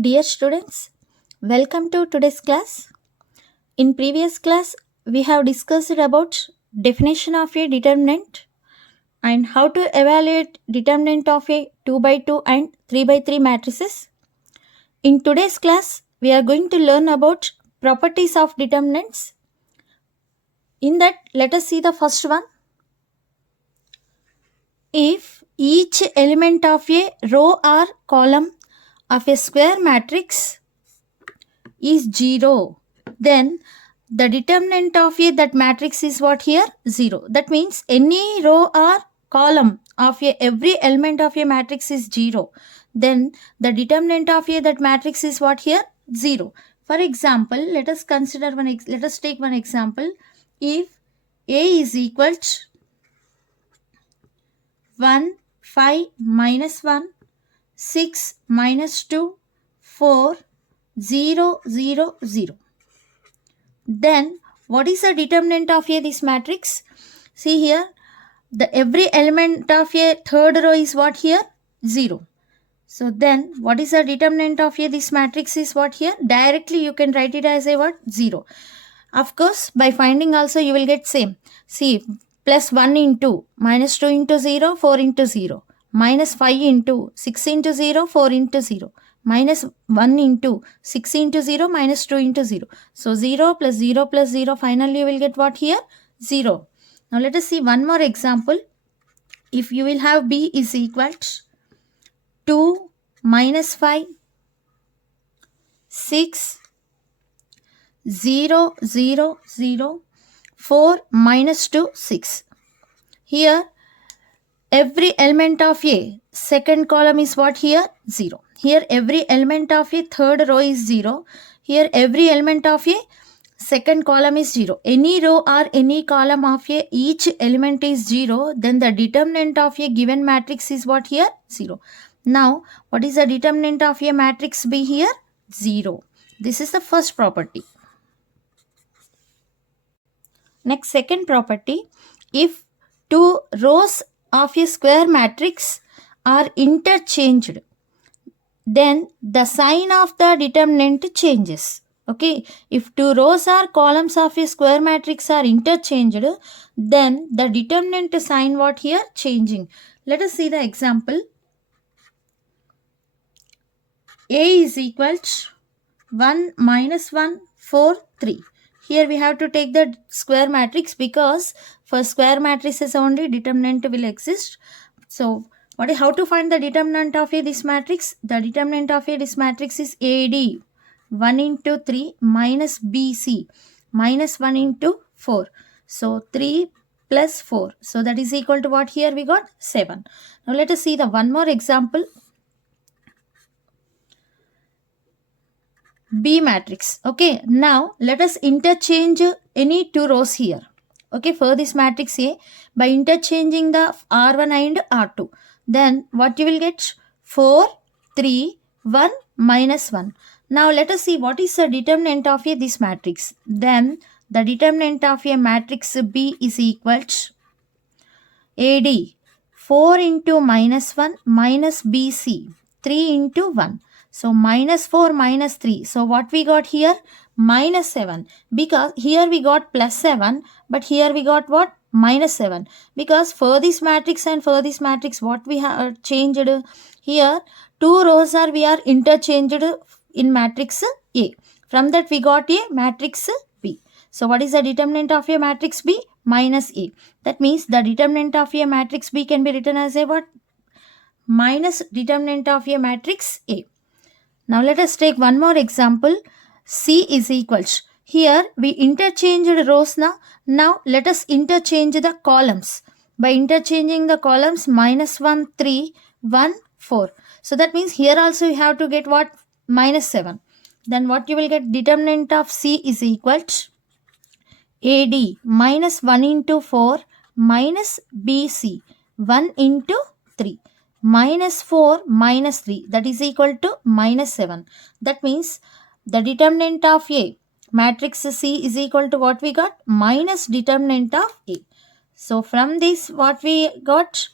Dear students, welcome to today's class. In previous class, we have discussed about definition of a determinant and how to evaluate determinant of a 2 by 2 and 3 by 3 matrices. In today's class, we are going to learn about properties of determinants. In that, let us see the first one. If each element of a row or column of a square matrix is 0, then the determinant of that matrix is what here? 0. That means any row or column of every element of a matrix is 0. Then the determinant of that matrix is what here? 0. For example, let us take one example. If A is equal to 1, 5, minus 1, 6, minus 2, 4, 0, 0, 0. Then what is the determinant of this matrix? See here, every element of a third row is what here? 0. So then what is the determinant of this matrix is what here? Directly you can write it as a what? 0. Of course, by finding also you will get same. See, plus 1 into, minus 2 into 0, 4 into 0. Minus 5 into, 6 into 0, 4 into 0. Minus 1 into 6 into 0, minus 2 into 0. So 0 plus 0 plus 0, finally you will get what here? 0. Now let us see one more example. If you will have B is equal to 2 minus 5, 6, 0, 0, 0, 4 minus 2, 6. Here every element of a second column is what here? 0. Here every element of a third row is 0. Here every element of a second column is 0. Any row or any column of a each element is 0. Then the determinant of a given matrix is what here? 0. Now what is the determinant of a matrix B here? 0. This is the first property. Next, second property. If two rows of a square matrix are interchanged, then the sign of the determinant changes. Okay, if two rows or columns of a square matrix are interchanged, then the determinant sign what here? Changing. Let us see the example. A is equal to 1 minus 1, 4, 3. Here we have to take the square matrix because for square matrices only determinant will exist. So how to find the determinant of this matrix? The determinant of this matrix is AD 1 into 3 minus BC minus 1 into 4. So 3 plus 4. So that is equal to what here we got? 7. Now let us see the one more example. B matrix. Okay, now let us interchange any two rows here. Okay, for this matrix A, by interchanging the R1 and R2, then what you will get? 4, 3, 1, minus 1. Now let us see what is the determinant of this matrix. Then the determinant of a matrix B is equal to AD 4 into minus 1 minus BC 3 into 1. So minus 4 minus 3. So what we got here? Minus 7. Because here we got plus 7. But here we got what? Minus 7. Because for this matrix and for this matrix what we have changed? Here two rows we are interchanged in matrix A. From that we got a matrix B. So what is the determinant of a matrix B? Minus A. That means the determinant of a matrix B can be written as a what? Minus determinant of a matrix A. Now let us take one more example. C is equal to, here we interchanged rows now. Now let us interchange the columns. By interchanging the columns, minus 1, 3, 1, 4. So that means here also you have to get what? Minus 7. Then what you will get? Determinant of C is equal to AD minus 1 into 4 minus BC 1 into 3. Minus 4 minus 3, that is equal to minus 7. That means the determinant of A matrix C is equal to what we got? Minus determinant of A. So from this what we got?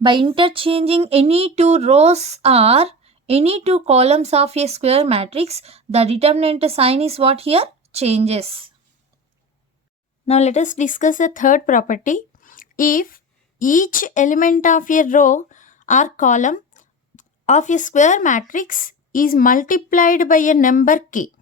By interchanging any two rows or any two columns of a square matrix, the determinant sign is what here? Changes. Now let us discuss the third property. If each element of a row or column of a square matrix is multiplied by a number k,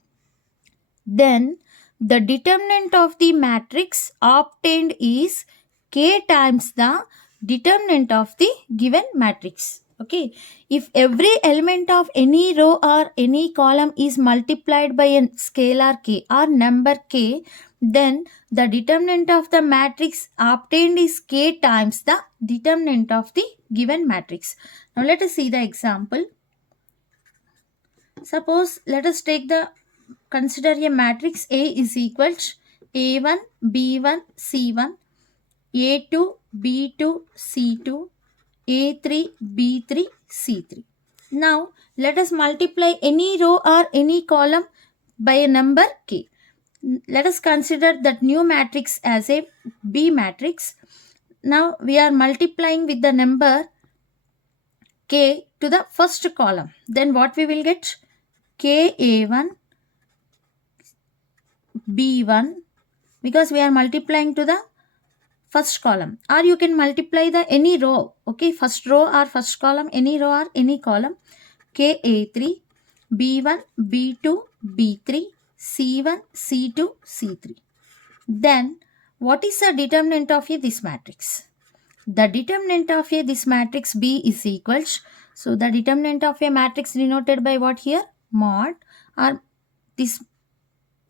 then the determinant of the matrix obtained is k times the determinant of the given matrix. Okay, if every element of any row or any column is multiplied by a scalar k or number k, then the determinant of the matrix obtained is k times the determinant of the given matrix. Now let us see the example. Suppose let us consider a matrix A is equal to A1, B1, C1, A2, B2, C2, A3, B3, C3. Now let us multiply any row or any column by a number k. Let us consider that new matrix as a B matrix. Now we are multiplying with the number k to the first column. Then what we will get? KA1, B1, because we are multiplying to the first column, or you can multiply the any row. Okay, first row or first column, any row or any column. KA3, B1, B2, B3, C1, C2, C3. Then what is the determinant of this matrix? The determinant of this matrix B is equal to, so the determinant of a matrix denoted by what here? Mod, or this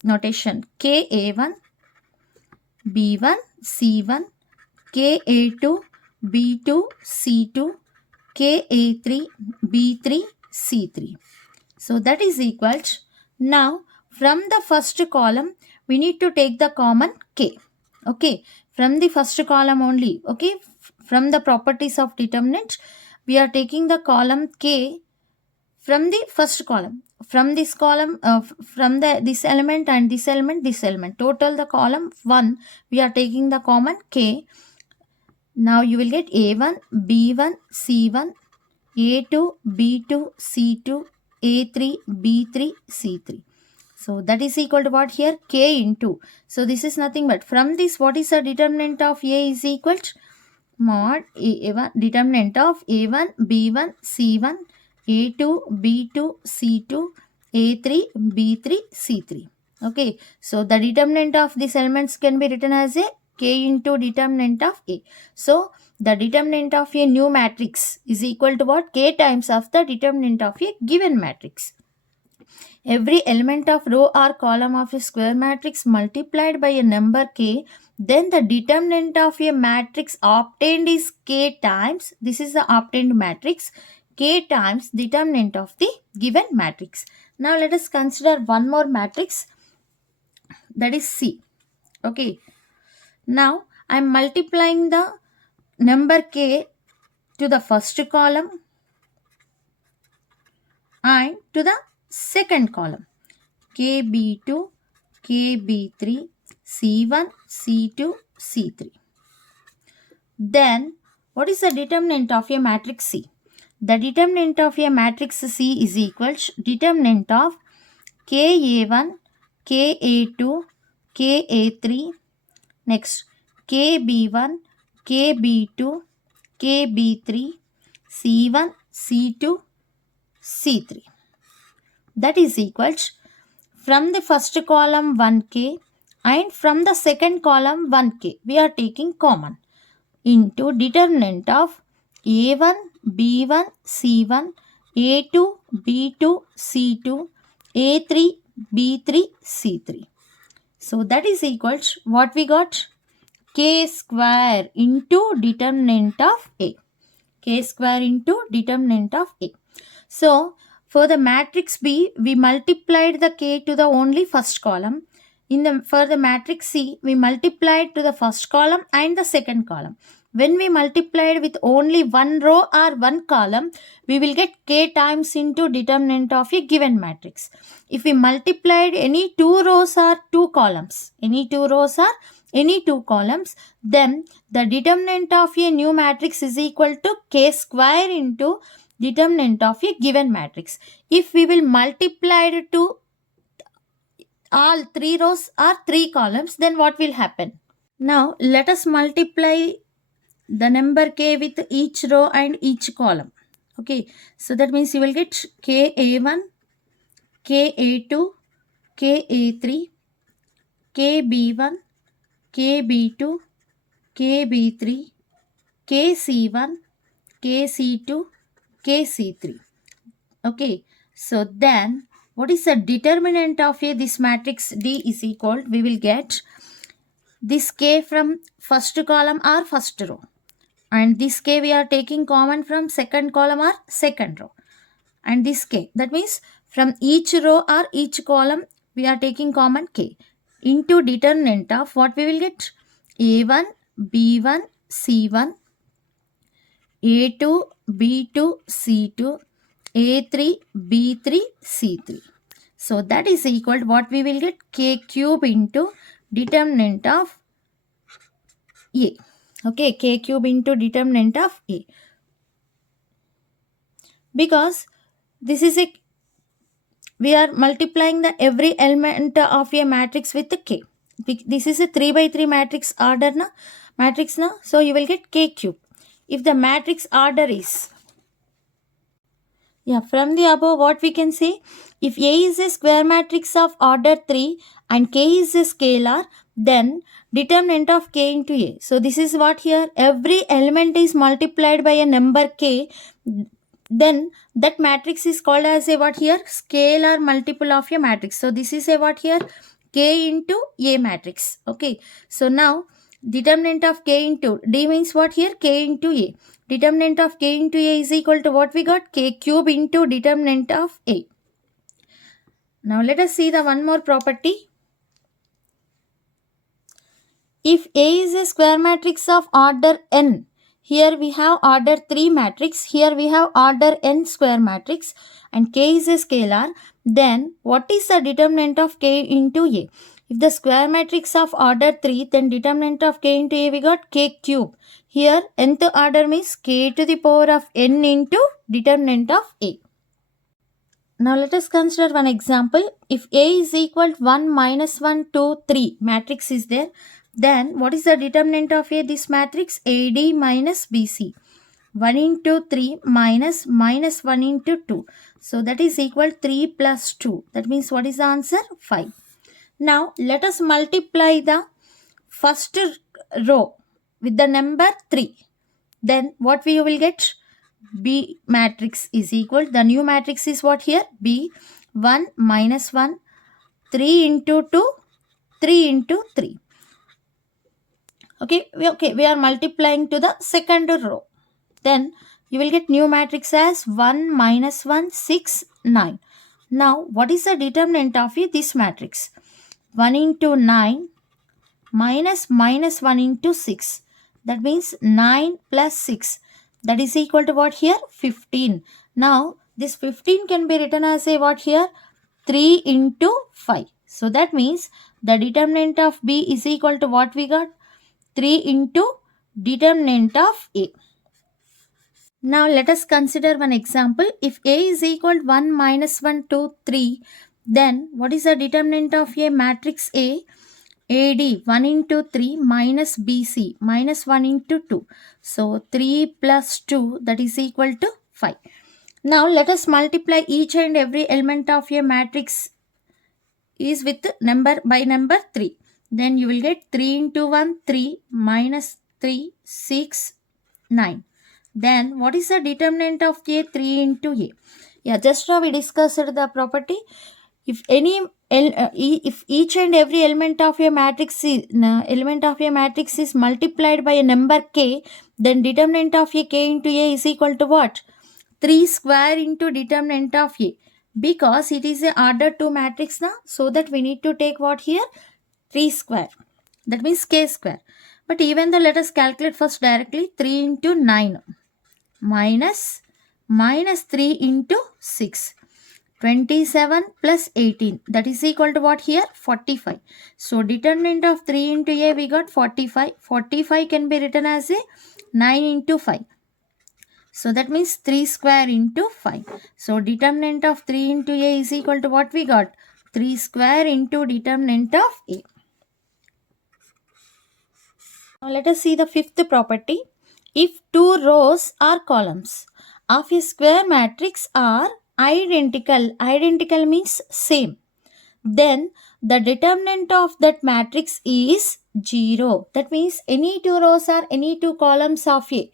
notation KA1, B1, C1, KA2, B2, C2, KA3, B3, C3. So that is equal to, now from the first column we need to take the common K. Okay, from the first column only. Okay, from the properties of determinant we are taking the column K from the first column. From this column, from this element and this element, total the column 1, we are taking the common K. Now you will get A1, B1, C1, A2, B2, C2, A3, B3, C3. So that is equal to what here? K into. So this is nothing but, from this what is the determinant of A is equal to mod A1, determinant of A1, B1, C1, A2, B2, C2, A3, B3, C3. Okay, so the determinant of these elements can be written as a K into determinant of A. So the determinant of a new matrix is equal to what? K times of the determinant of a given matrix. Every element of row or column of a square matrix multiplied by a number k, then the determinant of a matrix obtained is k times, this is the obtained matrix, k times determinant of the given matrix. Now let us consider one more matrix, that is C. Okay, now I am multiplying the number k to the first column and to the second column, KB2, KB3, C1, C2, C3. Then what is the determinant of a matrix C? The determinant of a matrix C is equal to determinant of KA1, KA2, KA3, next KB1, KB2, KB3, C1, C2, C3. That is equal to, from the first column 1k and from the second column 1k, we are taking common, into determinant of A1, B1, C1, A2, B2, C2, A3, B3, C3. So that is equal to what we got? K square into determinant of A. K square into determinant of A. So for the matrix B, we multiplied the k to the only first column. For the matrix C, we multiplied to the first column and the second column. When we multiplied with only one row or one column, we will get k times into determinant of a given matrix. If we multiplied any two rows or two columns, then the determinant of a new matrix is equal to k square into determinant of a given matrix. If we will multiply it to all 3 rows or 3 columns, then what will happen? Now let us multiply the number k with each row and each column. Okay, so that means you will get KA1, KA2, KA3, KB1, KB2, KB3, KC1, KC2, KC3. Okay, so then what is the determinant of this matrix D is equal, we will get this k from first column or first row, and this k we are taking common from second column or second row, and this k, that means from each row or each column we are taking common k into determinant of what we will get, A1, B1, C1, A2, B2, C2, A3, B3, C3. So that is equal to what we will get, k cube into determinant of A. Okay, k cube into determinant of A. Because this is a, we are multiplying the every element of a matrix with the k. This is a 3 by 3 matrix order na, matrix na, so you will get k cube. If the matrix order is, yeah, from the above what we can say, if A is a square matrix of order 3 and k is a scalar, then determinant of k into A. So this is what here, every element is multiplied by a number k, then that matrix is called as a what here, scalar multiple of a matrix. So this is a what here, k into A matrix. Okay, so now determinant of k into D means what here, k into A. Determinant of k into A is equal to what we got, k cube into determinant of A. Now let us see the one more property. If A is a square matrix of order n, here we have order 3 matrix, here we have order n square matrix, and k is a scalar, then what is the determinant of k into A? If the square matrix of order 3, then determinant of k into A we got k cube. Here nth order means k to the power of n into determinant of A. Now let us consider one example. If A is equal to 1, minus 1, 2, 3 matrix is there, then what is the determinant of A, this matrix? AD minus BC. 1 into 3 minus 1 into 2. So that is equal 3 plus 2. That means what is the answer? 5. Now let us multiply the first row with the number 3. Then what we will get? B matrix is equal, the new matrix is what here? B, 1 minus 1, 3 into 2, 3 into 3. Okay, we are multiplying to the second row. Then you will get new matrix as 1 minus 1, 6, 9. Now what is the determinant of this matrix? 1 into 9 minus 1 into 6. That means 9 plus 6. That is equal to what here? 15. Now this 15 can be written as a what here? 3 into 5. So that means the determinant of B is equal to what we got? 3 into determinant of A. Now let us consider one example. If A is equal to 1 minus 1, 2, 3, then what is the determinant of a matrix A? AD 1 into 3 minus BC minus 1 into 2. So 3 plus 2, that is equal to 5. Now let us multiply each and every element of a matrix is with number by number 3. Then you will get 3 into 1, 3 minus 3, 6, 9. Then what is the determinant of A? 3 into A. Yeah, just now we discussed the property. If if each and every element of a matrix is multiplied by a number k, then determinant of a k into A is equal to what? 3 square into determinant of A. Because it is a order 2 matrix now, so that we need to take what here? 3 square. That means k square. But even though, let us calculate first directly. 3 into 9 minus 3 into 6. 27 plus 18, that is equal to what here? 45. So determinant of 3 into A we got 45. 45 can be written as a 9 into 5. So that means 3 square into 5. So determinant of 3 into A is equal to what we got? 3 square into determinant of A. Now let us see the fifth property. If two rows or columns of a square matrix are identical means same, then the determinant of that matrix is 0. That means any two rows or any two columns of a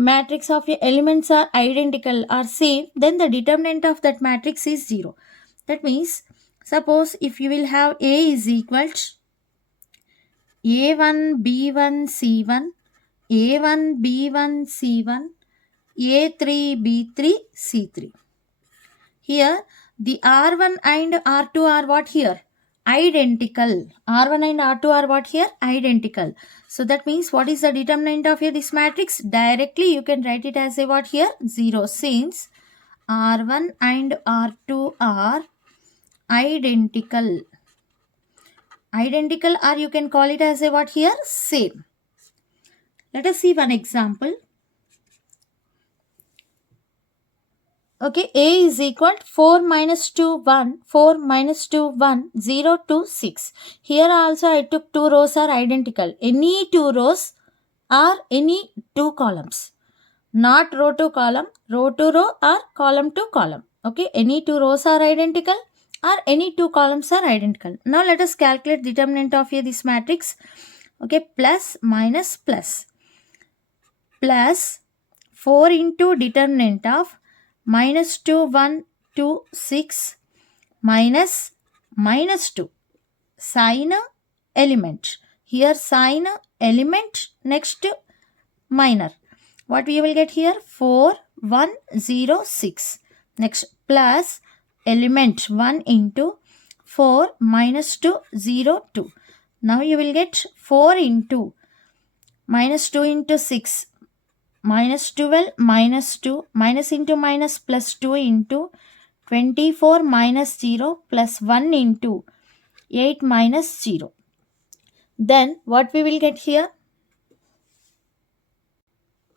matrix of a elements are identical or same, then the determinant of that matrix is 0. That means suppose if you will have A is equal to A1 B1 C1, A1 B1 C1, A3 B3 C3. Here the R1 and R2 are what here? Identical. R1 and R2 are what here? Identical. So that means what is the determinant of this matrix? Directly you can write it as a what here? 0, since R1 and R2 are identical. Identical, or you can call it as a what here? Same. Let us see one example. Okay, A is equal to 4 minus 2, 1, 4 minus 2, 1, 0, 2, 6. Here also I took two rows are identical. Any two rows or any two columns. Not row to column, row to row or column to column. Okay, any two rows are identical or any two columns are identical. Now let us calculate determinant of this matrix. Okay, plus minus plus. Plus 4 into determinant of minus 2, 1, 2, 6 minus minus 2 sign element. Here sign element, next minor. What we will get here? 4, 1, 0, 6. Next plus element 1 into 4 minus 2, 0, 2. Now you will get 4 into minus 2 into 6. Minus 12 minus 2 minus into minus plus 2 into 24 minus 0 plus 1 into 8 minus 0. Then what we will get here?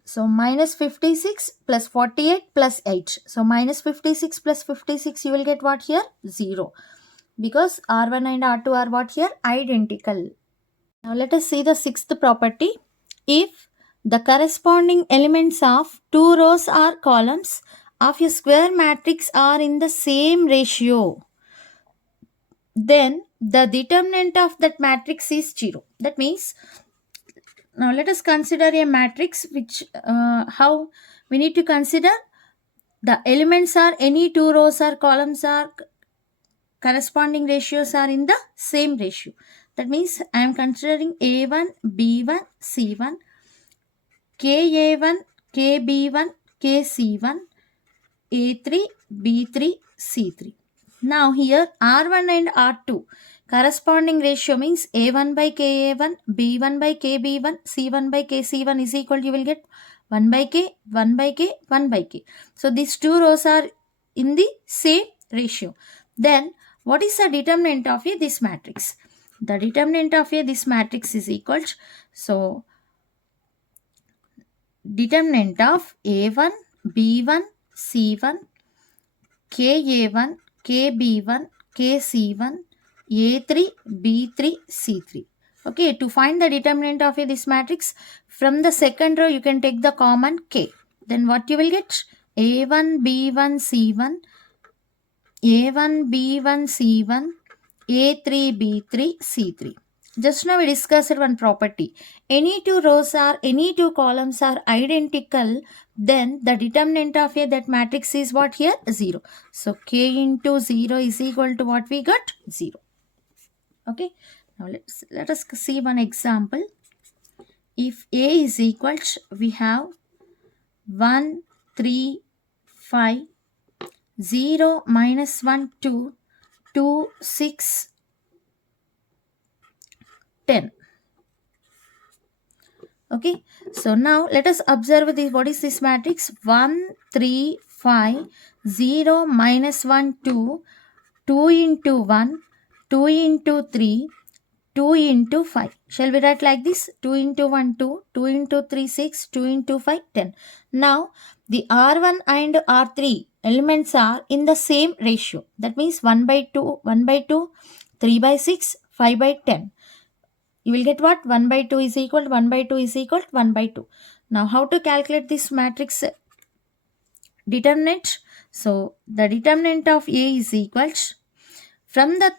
So minus 56 plus 48 plus 8. So minus 56 plus 56 you will get what here? 0. Because R1 and R2 are what here? Identical. Now let us see the sixth property. If the corresponding elements of two rows or columns of a square matrix are in the same ratio, then the determinant of that matrix is 0. That means, now let us consider a matrix which how we need to consider the elements are any two rows or columns are corresponding ratios are in the same ratio. That means I am considering A1, B1, C1, KA1, KB1, KC1, A3, B3, C3. Now here R1 and R2 corresponding ratio means A1 by KA1, B1 by KB1, C1 by KC1 is equal to, you will get 1 by K, 1 by K, 1 by K. So these two rows are in the same ratio. Then what is the determinant of this matrix? The determinant of this matrix is equal to, so determinant of A1, B1, C1, KA1, KB1, KC1, A3, B3, C3. Okay, to find the determinant of this matrix, from the second row you can take the common K. Then what you will get? A1, B1, C1, A1, B1, C1, A3, B3, C3. Just now we discussed one property. Any two rows or any two columns are identical, then the determinant of that matrix is what here? 0. So K into 0 is equal to what we got? 0. Okay. Now let us see one example. If A is equal to, we have 1, 3, 5, 0, minus 1, 2, 2, 6, 10. Okay, so now let us observe this. What is this matrix? 1, 3, 5, 0, minus 1, 2, 2 into 1, 2 into 3, 2 into 5. Shall we write like this? 2 into 1, 2. 2 into 3, 6. 2 into 5, 10. Now, the R1 and R3 elements are in the same ratio. That means 1 by 2, 1 by 2, 3 by 6, 5 by 10. You will get what? 1 by 2 is equal to 1 by 2 is equal to 1 by 2. Now, how to calculate this matrix determinant? So, the determinant of A is equals from the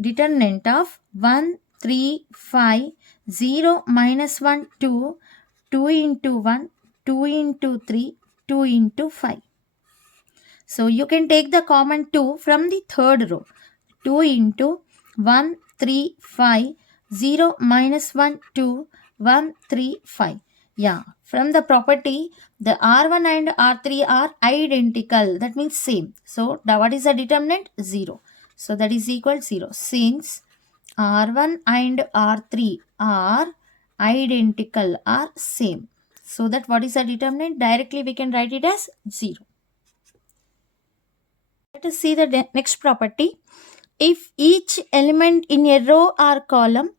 determinant of 1, 3, 5, 0, minus 1, 2, 2 into 1, 2 into 3, 2 into 5. So you can take the common 2 from the third row. 2 into 1, 3, 5, 0, minus 1, 2, 1, 3, 5. Yeah, from the property, the R1 and R3 are identical. That means same. So what is the determinant? 0. So that is equal to 0. Since R1 and R3 are identical, are same. So that what is the determinant? Directly we can write it as 0. Let us see the next property. If each element in a row or column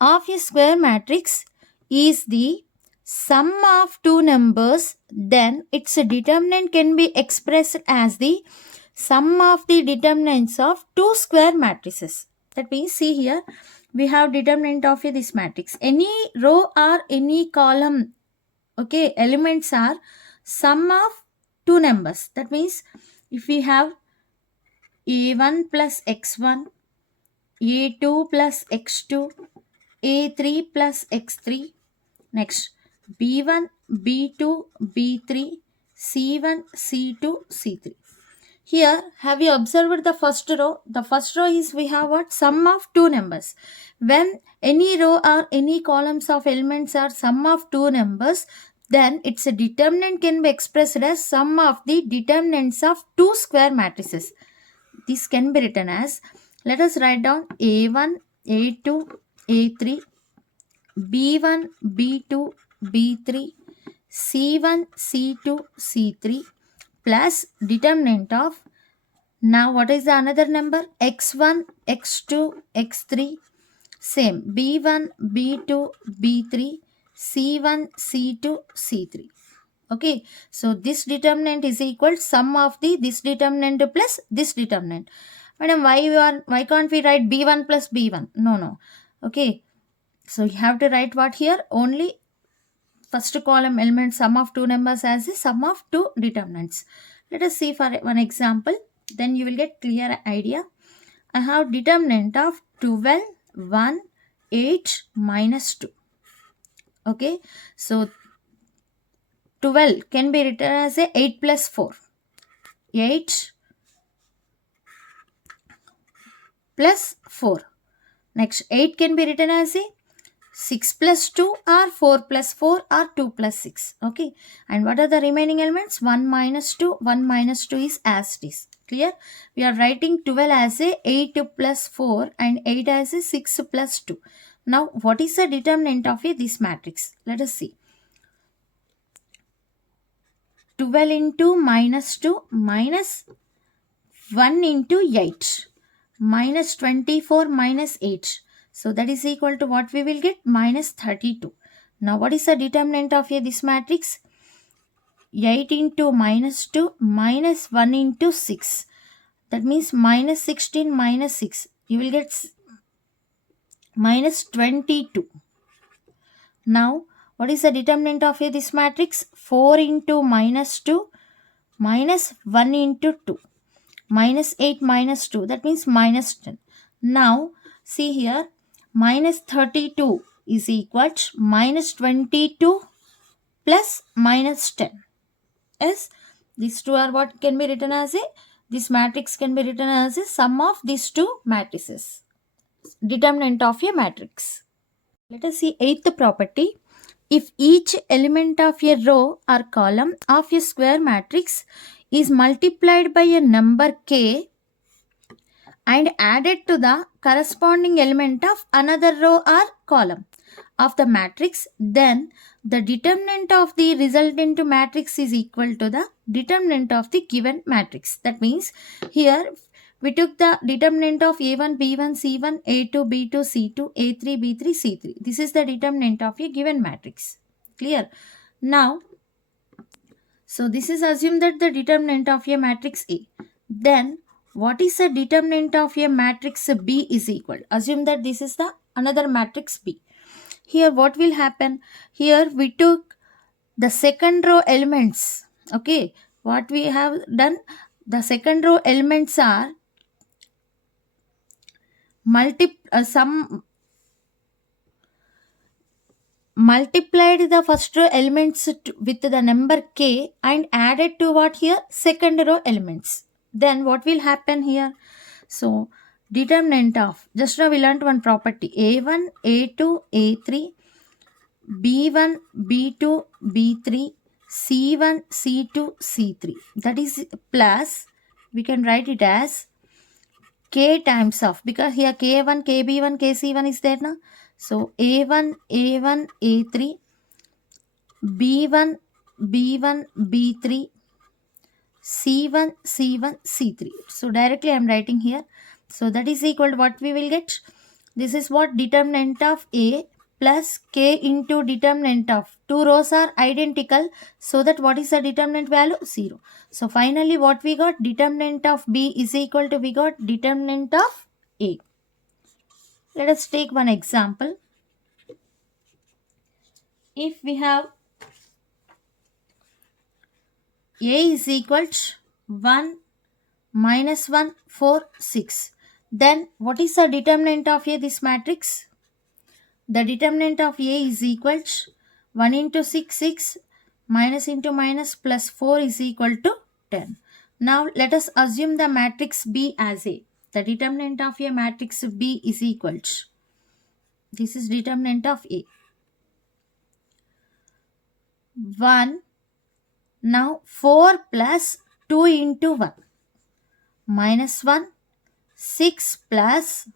of a square matrix is the sum of two numbers, then its determinant can be expressed as the sum of the determinants of two square matrices. That means, see here, we have determinant of this matrix. Any row or any column, okay, elements are sum of two numbers. That means, if we have a1 plus x1, a2 plus x2, a3 plus x3, next b1, b2, b3, c1, c2, c3. Here, have you observed the first row? The first row is we have what? Sum of two numbers. When any row or any columns of elements are sum of two numbers, then its determinant can be expressed as sum of the determinants of two square matrices. This can be written as, let us write down a1, a2, a3, b1, b2, b3, c1, c2, c3 plus determinant of, now what is the another number? x1, x2, x3, same, b1, b2, b3, c1, c2, c3. Okay, so this determinant is equal to sum of the this determinant plus this determinant. Madam, why can't we write b1 plus b1? No. Okay, so you have to write what here? Only first column element sum of two numbers as the sum of two determinants. Let us see for one example, then you will get clear idea. I have determinant of 12, 1, 8, minus 2. Okay, so 12 can be written as a 8 plus 4. 8 plus 4. Next, 8 can be written as a 6 plus 2 or 4 plus 4 or 2 plus 6. Okay. And what are the remaining elements? 1 minus 2. 1 minus 2 is as it is. Clear? We are writing 12 as a 8 plus 4 and 8 as a 6 plus 2. Now, what is the determinant of this matrix? Let us see. 12 into minus 2 minus 1 into 8 minus 24 minus 8. So that is equal to what we will get? Minus 32. Now what is the determinant of this matrix? 8 into minus 2 minus 1 into 6. That means minus 16 minus 6. You will get minus 22. Now what is the determinant of this matrix? 4 into minus 2 minus 1 into 2. Minus 8 minus 2. That means minus 10. Now see here, minus 32 is equal to minus 22 plus minus 10. Yes, these two are what can be written as a, this matrix can be written as a sum of these two matrices. Determinant of a matrix. Let us see eighth property. If each element of a row or column of a square matrix is multiplied by a number k and added to the corresponding element of another row or column of the matrix, then the determinant of the resultant matrix is equal to the determinant of the given matrix. That means here we took the determinant of A1, B1, C1, A2, B2, C2, A3, B3, C3. This is the determinant of a given matrix. Clear? Now, so this is assumed that the determinant of a matrix A. Then, what is the determinant of a matrix B is equal? Assume that this is the another matrix B. Here, what will happen? Here, we took the second row elements. Okay, what we have done? The second row elements are multiplied the first row elements with the number k and added to what here? Second row elements. Then what will happen here? So, determinant of, just now we learnt one property, A1, A2, A3, B1, B2, B3, C1, C2, C3. That is plus, we can write it as k times of, because here k1, kb1, kc1 is there now. So A1, A1, A3, B1, B1, B3, C1, C1, C3. So directly I am writing here. So that is equal to what we will get. This is what determinant of A plus k into determinant of. Two rows are identical. So that what is the determinant value? 0. So finally what we got? Determinant of B is equal to, we got determinant of A. Let us take one example. If we have A is equal to 1, minus 1, 4, 6. Then what is the determinant of A, this matrix? The determinant of A is equal to 1 into 6, 6, minus into minus plus 4 is equal to 10. Now let us assume the matrix B as A. The determinant of a matrix B is equal to, this is determinant of A. 1. Now 4 plus 2 into 1 minus 1, 6 plus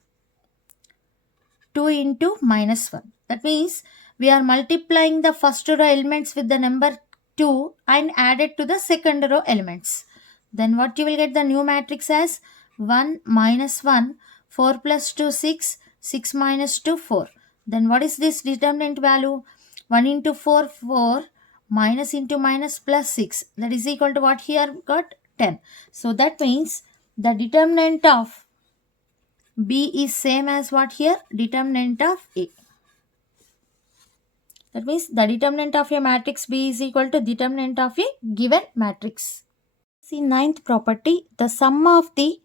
2 into minus 1. That means we are multiplying the first row elements with the number 2 and added to the second row elements. Then what you will get the new matrix as 1 minus 1, 4 plus 2, 6, 6 minus 2, 4. Then what is this determinant value? 1 into 4, 4, minus into minus plus 6. That is equal to what here got? 10. So that means the determinant of B is same as what here? Determinant of A. That means the determinant of a matrix B is equal to determinant of a given matrix. See, ninth property, the sum of the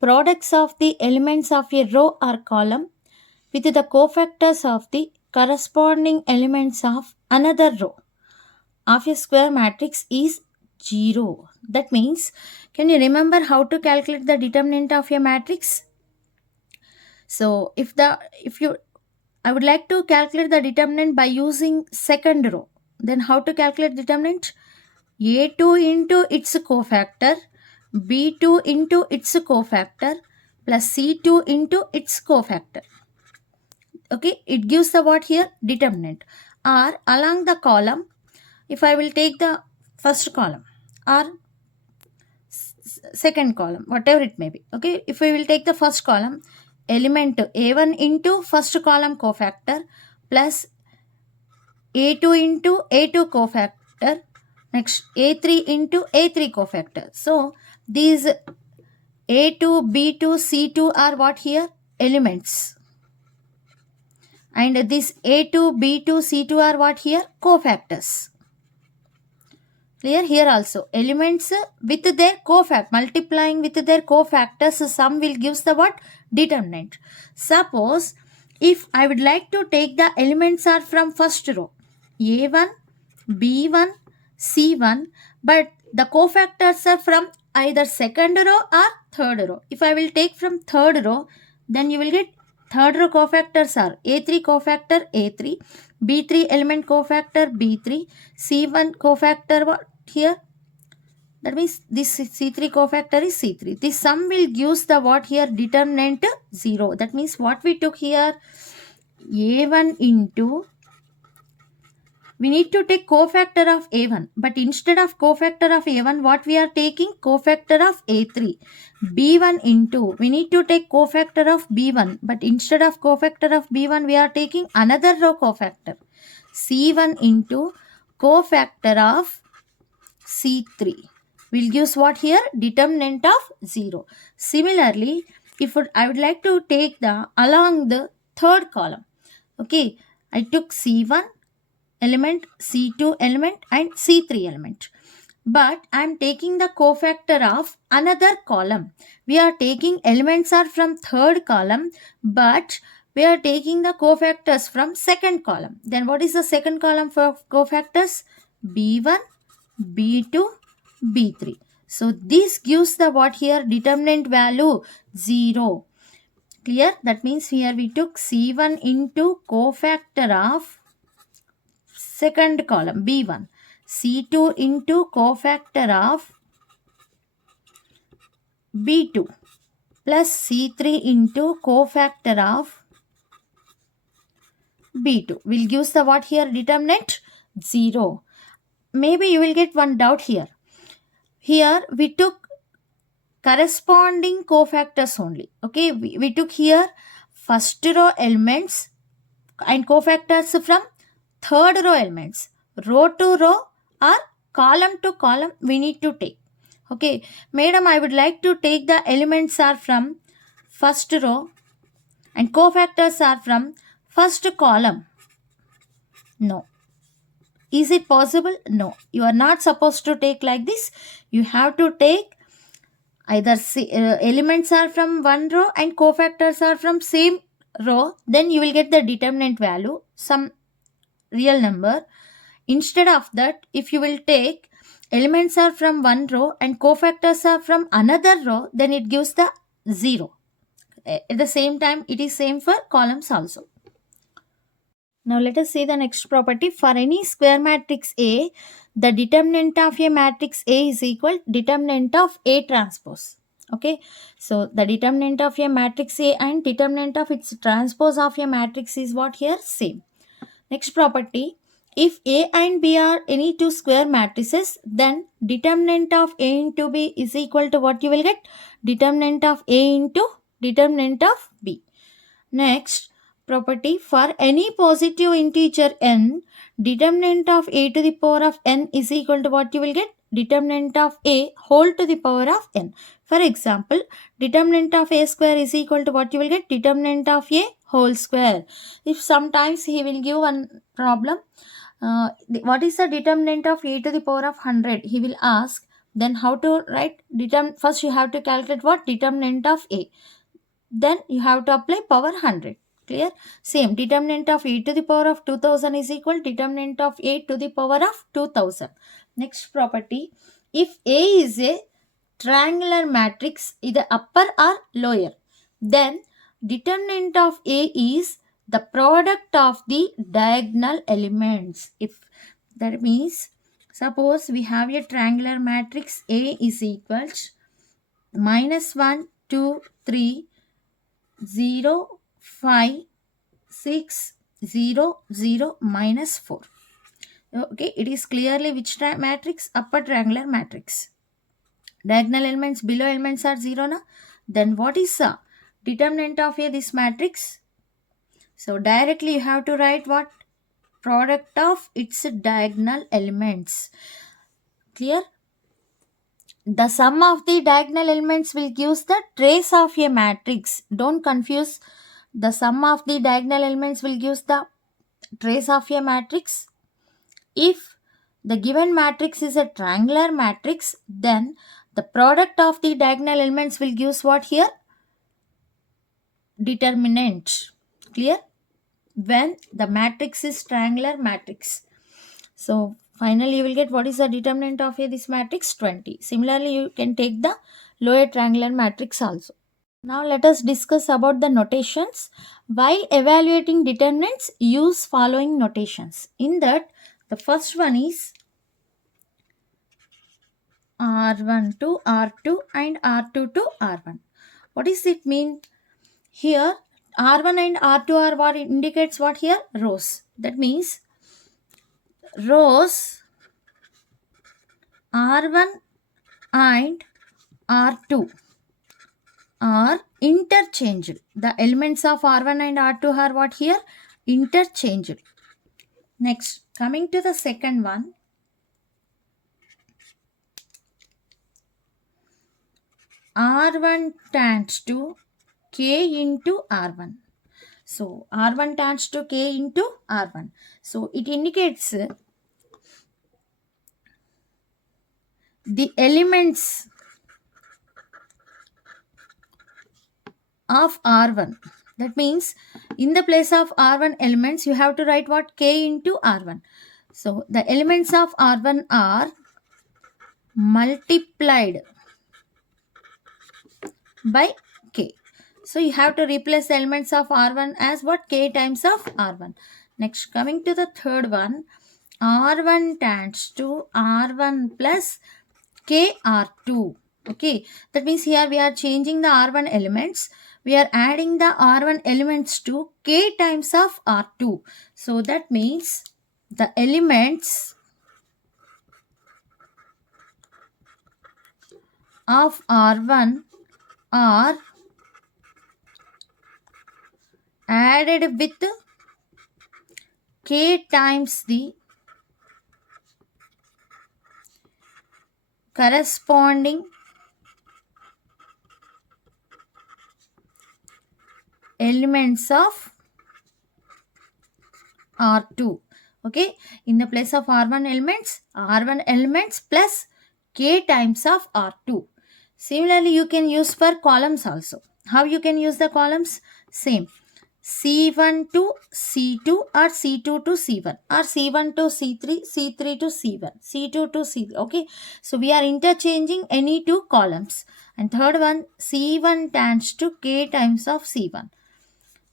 products of the elements of a row or column with the cofactors of the corresponding elements of another row of a square matrix is 0. That means, can you remember how to calculate the determinant of a matrix? So I would like to calculate the determinant by using second row. Then how to calculate determinant? A2 into its cofactor, B2 into its cofactor, plus C2 into its cofactor. Okay, it gives the what here? Determinant. Or along the column, if I will take the first column or second column, whatever it may be. Okay, if we will take the first column, element A1 into first column cofactor plus A2 into A2 cofactor, next A3 into A3 cofactor. So these A2, B2, C2 are what here? Elements. And this A2, B2, C2 are what here? Cofactors. Clear? Here also elements with their cofactor, multiplying with their cofactors, sum will gives the what? Determinant. Suppose if I would like to take the elements are from first row, A1, B1, C1, but the cofactors are from either second row or third row. If I will take from third row, then you will get third row cofactors are A3 cofactor A3, B3 element cofactor B3, C1 cofactor what here? That means this C3 cofactor is C3. This sum will gives the what here? Determinant 0. That means what we took here? A1 into we need to take cofactor of A1, but instead of cofactor of A1, what we are taking? Cofactor of A3. B1 into, we need to take cofactor of B1, but instead of cofactor of B1, we are taking another row cofactor. C1 into cofactor of C3 will give what here? Determinant of 0. Similarly, if I would like to take the along the third column, okay, I took C1 element, C2 element and C3 element, but I am taking the cofactor of another column. We are taking elements are from third column, but we are taking the cofactors from second column. Then what is the second column for cofactors? B1, B2, B3. So this gives the what here? Determinant value 0. Clear? That means here we took C1 into cofactor of second column B1, C2 into cofactor of B2 plus C3 into cofactor of B2 will give the what here? Determinant 0. Maybe you will get one doubt here. Here we took corresponding cofactors only. Okay, we took here first row elements and cofactors from third row elements. Row to row or column to column we need to take. Okay, madam, I would like to take the elements are from first row and cofactors are from first column. No. Is it possible? No. You are not supposed to take like this. You have to take either elements are from one row and cofactors are from same row. Then you will get the determinant value, some real number. Instead of that, if you will take elements are from one row and cofactors are from another row, then it gives the 0. At the same time, it is same for columns also. Now let us see the next property. For any square matrix A, the determinant of a matrix A is equal determinant of A transpose. Okay, so the determinant of a matrix A and determinant of its transpose of a matrix is what here? Same. Next property, if A and B are any two square matrices, then determinant of A into B is equal to what you will get? Determinant of A into determinant of B. Next property, for any positive integer n, determinant of A to the power of n is equal to what you will get? Determinant of A whole to the power of n. For example, determinant of A square is equal to what you will get? Determinant of A whole square. If sometimes he will give one problem, what is the determinant of A to the power of 100? He will ask. Then how to write? First you have to calculate what? Determinant of A. Then you have to apply power 100. Clear? Same, determinant of A to the power of 2000 is equal determinant of A to the power of 2000. Next property, if A is a triangular matrix, either upper or lower, then determinant of A is the product of the diagonal elements. If that means, suppose we have a triangular matrix, A is equals -1, 2, 3, 0, 5, 6, 0, 0, -4. Okay, it is clearly which matrix? Upper triangular matrix. Diagonal elements, below elements are 0 na? Then what is the determinant of this matrix? So directly you have to write what? Product of its diagonal elements. Clear? The sum of the diagonal elements will give the trace of a matrix. Don't confuse. The sum of the diagonal elements will give the trace of a matrix. If the given matrix is a triangular matrix, then the product of the diagonal elements will give what here? Determinant. Clear? When the matrix is triangular matrix. So finally you will get what is the determinant of this matrix? 20. Similarly, you can take the lower triangular matrix also. Now let us discuss about the notations. While evaluating determinants, use following notations. In that, the first one is R1 to R2 and R2 to R1. What does it mean? Here, R1 and R2 are what indicates what here? Rows. That means rows R1 and R2 are interchanged. The elements of R1 and R2 are what here? Interchanged. Next, coming to the second one. R1 tends to K into R1. So, R1 tends to K into R1. So, it indicates the elements of R1. That means in the place of R1 elements, you have to write what? K into R1. So, the elements of R1 are multiplied by K. So, you have to replace the elements of R1 as what? K times of R1. Next, coming to the third one, R1 tends to R1 plus KR2. Okay, that means here we are changing the R1 elements. We are adding the R1 elements to K times of R2. So that means the elements of R1 are added with K times the corresponding elements of R2. Okay, in the place of R1 elements plus K times of R2. Similarly, you can use for columns also. How you can use the columns? Same. C1 to C2 or C2 to C1 or C1 to C3, C3 to C1, C2 to C3. Okay, so we are interchanging any two columns. And third one, C1 tends to K times of C1.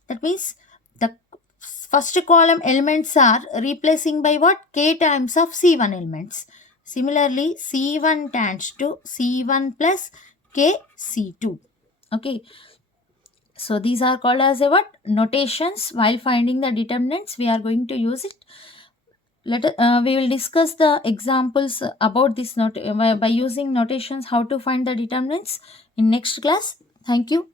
That means the first column elements are replacing by what? K times of C1 elements. Similarly, C1 tends to C1 plus K C2. Okay. So these are called as a what? Notations. While finding the determinants, we are going to use it. We will discuss the examples about this by using notations, how to find the determinants in next class. Thank you.